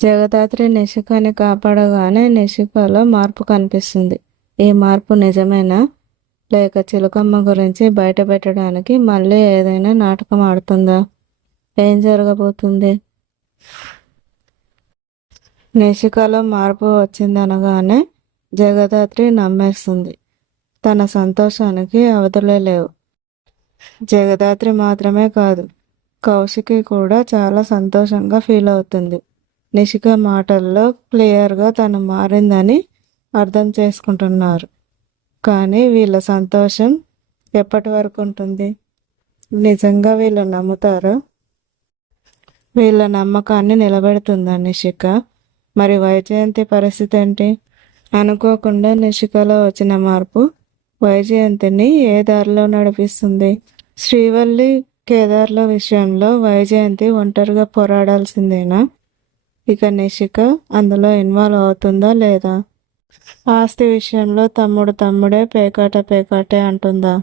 జగదాత్రి నిషికని కాపాడగానే నిషికలో మార్పు కనిపిస్తుంది. ఈ మార్పు నిజమేనా, లేక చిలుకమ్మ గురించి బయట పెట్టడానికి మళ్ళీ ఏదైనా నాటకం ఆడుతుందా? ఏం జరగబోతుంది? నిషికలో మార్పు వచ్చిందనగానే జగదాత్రి నమ్మేస్తుంది. తన సంతోషానికి అవధులే లేవు. జగదాత్రి మాత్రమే కాదు, కౌశికి కూడా చాలా సంతోషంగా ఫీల్ అవుతుంది. నిషిక మాటల్లో క్లియర్గా తను మారిందని అర్థం చేసుకుంటున్నారు. కానీ వీళ్ళ సంతోషం ఎప్పటి వరకు ఉంటుంది? నిజంగా వీళ్ళు నమ్ముతారు? వీళ్ళ నమ్మకాన్ని నిలబెడుతుందా నిషిక? మరి వైజయంతి పరిస్థితి ఏంటి? అనుకోకుండా నిషికలో వచ్చిన మార్పు వైజయంతిని ఏ దారిలో నడిపిస్తుంది? శ్రీవల్లి కేదార్ల విషయంలో వైజయంతి ఒంటరిగా పోరాడాల్సిందేనా? ఇక నిషిక అందులో ఇన్వాల్వ్ అవుతుందా లేదా? ఆస్తి విషయంలో తమ్ముడే పేకాటే అంటుందా?